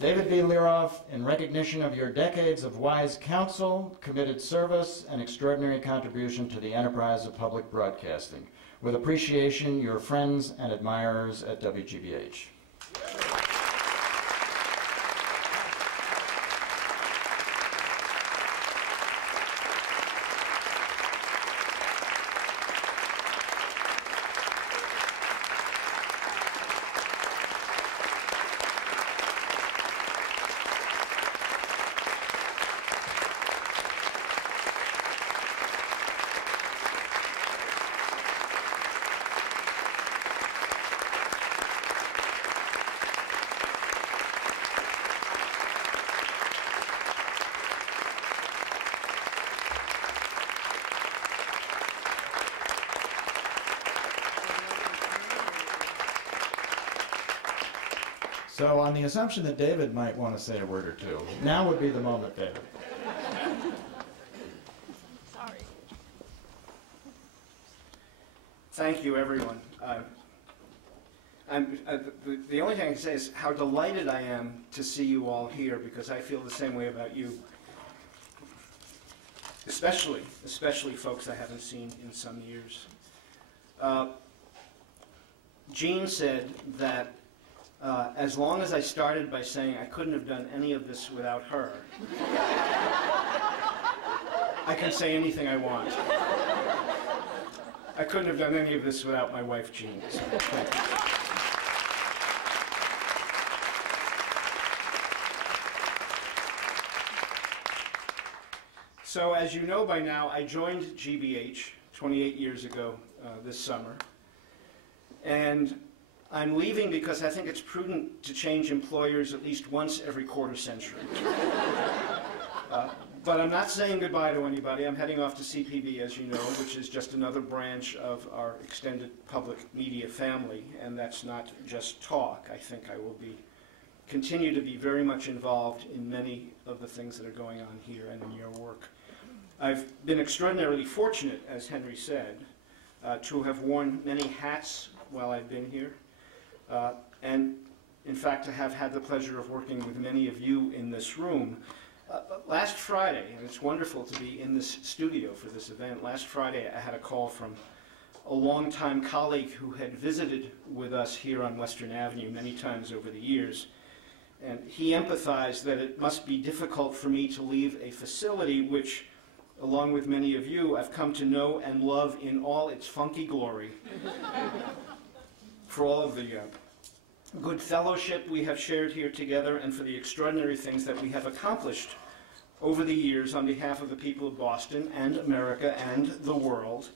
David B. Liroff, in recognition of your decades of wise counsel, committed service, and extraordinary contribution to the enterprise of public broadcasting. With appreciation, your friends and admirers at WGBH. So on the assumption that David might want to say a word or two, now would be the moment, David. Sorry. Thank you, everyone. The only thing I can say is how delighted I am to see you all here, because I feel the same way about you. Especially folks I haven't seen in some years. Jean said that as long as I started by saying I couldn't have done any of this without her, I can say anything I want. I couldn't have done any of this without my wife, Jean. So, thank you. So, as you know by now, I joined GBH 28 years ago this summer. And I'm leaving because I think it's prudent to change employers at least once every quarter century. But I'm not saying goodbye to anybody. I'm heading off to CPB, as you know, which is just another branch of our extended public media family, and that's not just talk. I think I will continue to be very much involved in many of the things that are going on here and in your work. I've been extraordinarily fortunate, as Henry said, to have worn many hats while I've been here. And in fact, to have had the pleasure of working with many of you in this room. Last Friday, and it's wonderful to be in this studio for this event, last Friday I had a call from a longtime colleague who had visited with us here on Western Avenue many times over the years. And he empathized that it must be difficult for me to leave a facility which, along with many of you, I've come to know and love in all its funky glory. For all of the good fellowship we have shared here together, and for the extraordinary things that we have accomplished over the years on behalf of the people of Boston and America and the world.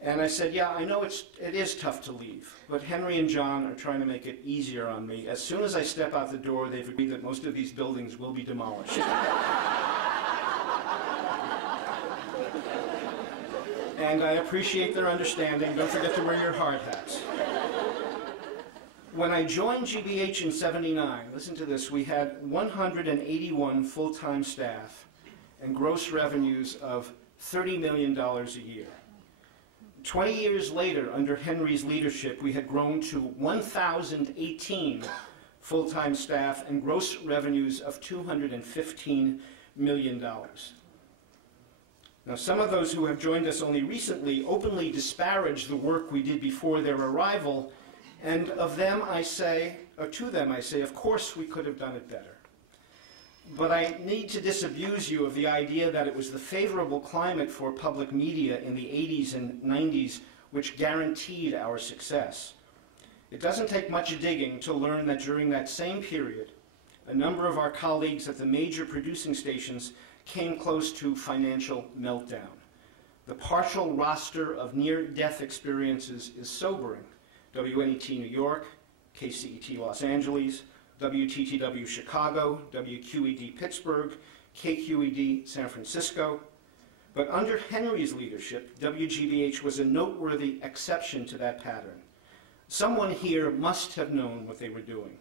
And I said, yeah, I know it is tough to leave, but Henry and John are trying to make it easier on me. As soon as I step out the door, they've agreed that most of these buildings will be demolished. And I appreciate their understanding. Don't forget to wear your hard hats. When I joined GBH in '79, listen to this, we had 181 full-time staff and gross revenues of $30 million a year. 20 years later, under Henry's leadership, we had grown to 1,018 full-time staff and gross revenues of $215 million. Now, some of those who have joined us only recently openly disparage the work we did before their arrival, and of them I say, or to them I say, of course we could have done it better. But I need to disabuse you of the idea that it was the favorable climate for public media in the 80s and 90s which guaranteed our success. It doesn't take much digging to learn that during that same period, a number of our colleagues at the major producing stations came close to financial meltdown. The partial roster of near-death experiences is sobering. WNET New York, KCET Los Angeles, WTTW Chicago, WQED Pittsburgh, KQED San Francisco. But under Henry's leadership, WGBH was a noteworthy exception to that pattern. Someone here must have known what they were doing.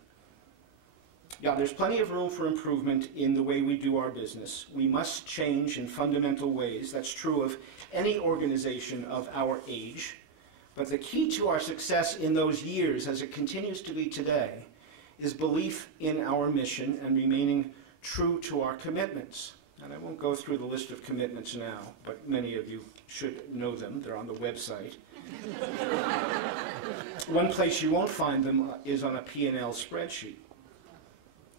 Yeah, there's plenty of room for improvement in the way we do our business. We must change in fundamental ways. That's true of any organization of our age. But the key to our success in those years, as it continues to be today, is belief in our mission and remaining true to our commitments. And I won't go through the list of commitments now, but many of you should know them. They're on the website. One place you won't find them is on a P&L spreadsheet.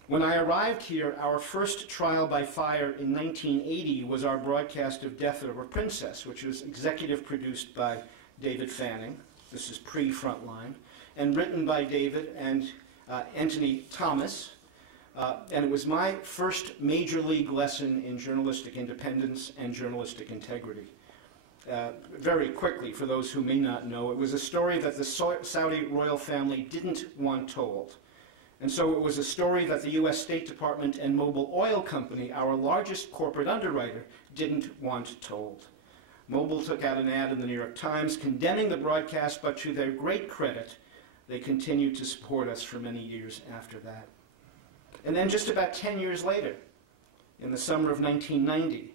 When I arrived here, our first trial by fire in 1980 was our broadcast of Death of a Princess, which was executive produced by David Fanning. This is pre-Frontline, and written by David and Anthony Thomas. And it was my first major league lesson in journalistic independence and journalistic integrity. Very quickly, for those who may not know, it was a story that the Saudi royal family didn't want told. And so it was a story that the U.S. State Department and Mobil Oil Company, our largest corporate underwriter, didn't want told. Mobil took out an ad in the New York Times condemning the broadcast, but to their great credit, they continued to support us for many years after that. And then just about 10 years later, in the summer of 1990,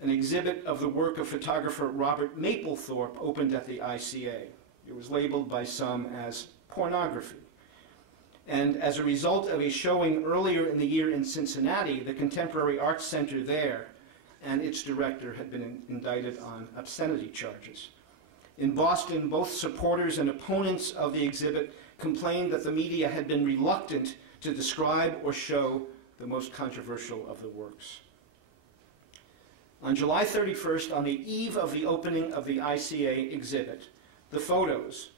an exhibit of the work of photographer Robert Mapplethorpe opened at the ICA. It was labeled by some as pornography. And as a result of a showing earlier in the year in Cincinnati, the Contemporary Arts Center there and its director had been indicted on obscenity charges. In Boston, both supporters and opponents of the exhibit complained that the media had been reluctant to describe or show the most controversial of the works. On July 31st, on the eve of the opening of the ICA exhibit, the photos,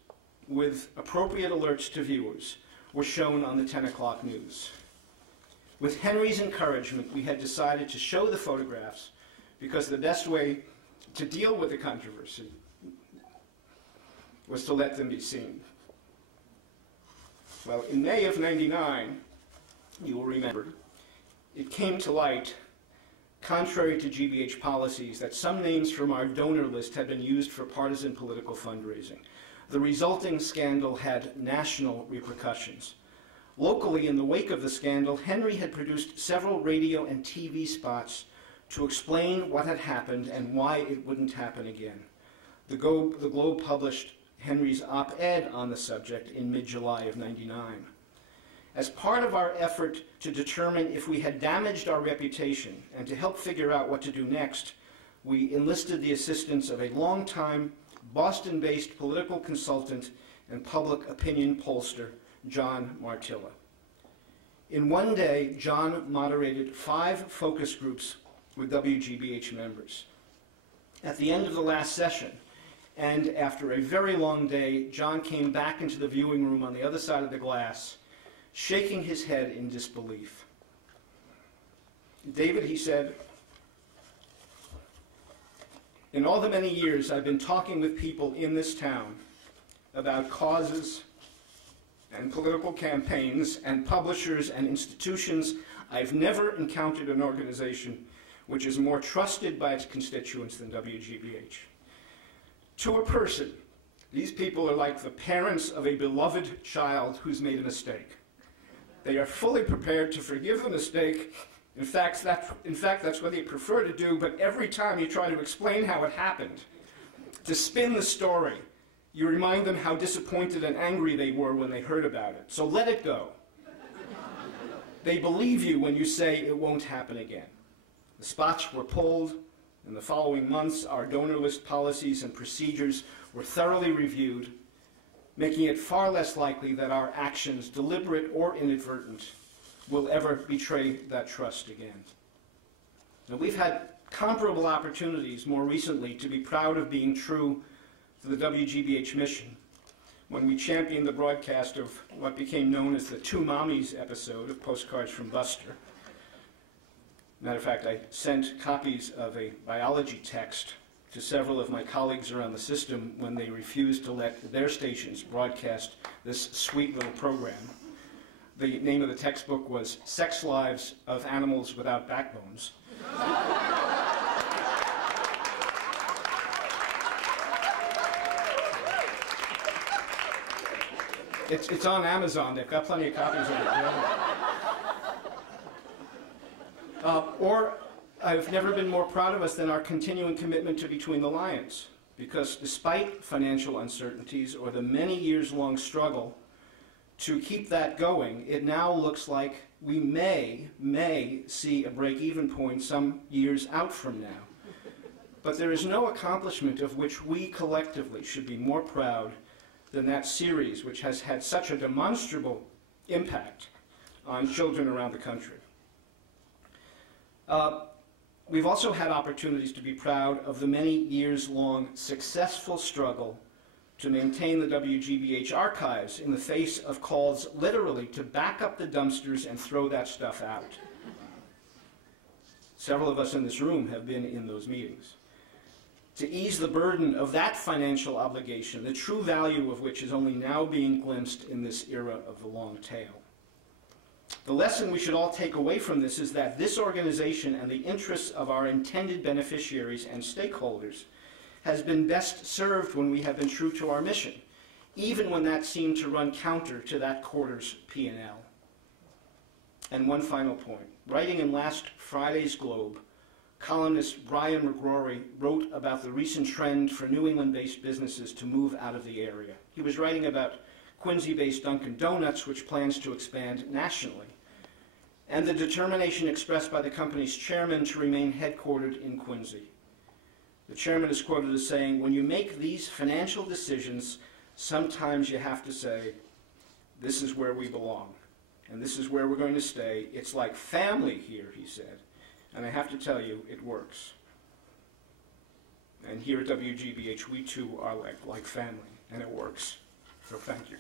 with appropriate alerts to viewers, were shown on the 10 o'clock news. With Henry's encouragement, we had decided to show the photographs because the best way to deal with the controversy was to let them be seen. Well, in May of '99, you will remember, it came to light, contrary to GBH policies, that some names from our donor list had been used for partisan political fundraising. The resulting scandal had national repercussions. Locally, in the wake of the scandal, Henry had produced several radio and TV spots to explain what had happened and why it wouldn't happen again. The Globe published Henry's op-ed on the subject in mid-July of '99. As part of our effort to determine if we had damaged our reputation and to help figure out what to do next, we enlisted the assistance of a longtime Boston-based political consultant and public opinion pollster, John Martilla. In one day, John moderated 5 focus groups with WGBH members. At the end of the last session, and after a very long day, John came back into the viewing room on the other side of the glass, shaking his head in disbelief. "David," he said, "in all the many years I've been talking with people in this town about causes and political campaigns and publishers and institutions, I've never encountered an organization which is more trusted by its constituents than WGBH. To a person, these people are like the parents of a beloved child who's made a mistake. They are fully prepared to forgive the mistake. In fact, that's what they prefer to do, but every time you try to explain how it happened, to spin the story, you remind them how disappointed and angry they were when they heard about it. So let it go. They believe you when you say it won't happen again." The spots were pulled. In the following months, our donor list policies and procedures were thoroughly reviewed, making it far less likely that our actions, deliberate or inadvertent, will ever betray that trust again. Now, we've had comparable opportunities more recently to be proud of being true to the WGBH mission when we championed the broadcast of what became known as the Two Mommies episode of Postcards from Buster. Matter of fact, I sent copies of a biology text to several of my colleagues around the system when they refused to let their stations broadcast this sweet little program. The name of the textbook was Sex Lives of Animals Without Backbones. It's on Amazon. They've got plenty of copies of it. Or I've never been more proud of us than our continuing commitment to Between the Lions, because despite financial uncertainties or the many years-long struggle to keep that going, it now looks like we may see a break-even point some years out from now. But there is no accomplishment of which we collectively should be more proud than that series, which has had such a demonstrable impact on children around the country. We've also had opportunities to be proud of the many years-long successful struggle to maintain the WGBH archives in the face of calls literally to back up the dumpsters and throw that stuff out. Several of us in this room have been in those meetings. To ease the burden of that financial obligation, the true value of which is only now being glimpsed in this era of the long tail. The lesson we should all take away from this is that this organization and the interests of our intended beneficiaries and stakeholders has been best served when we have been true to our mission, even when that seemed to run counter to that quarter's P&L. And one final point. Writing in last Friday's Globe, columnist Brian McGrory wrote about the recent trend for New England-based businesses to move out of the area. He was writing about Quincy-based Dunkin' Donuts, which plans to expand nationally, and the determination expressed by the company's chairman to remain headquartered in Quincy. The chairman is quoted as saying, "When you make these financial decisions, sometimes you have to say, this is where we belong, and this is where we're going to stay. It's like family here," he said. And I have to tell you, it works. And here at WGBH, we too are like family, and it works. So thank you.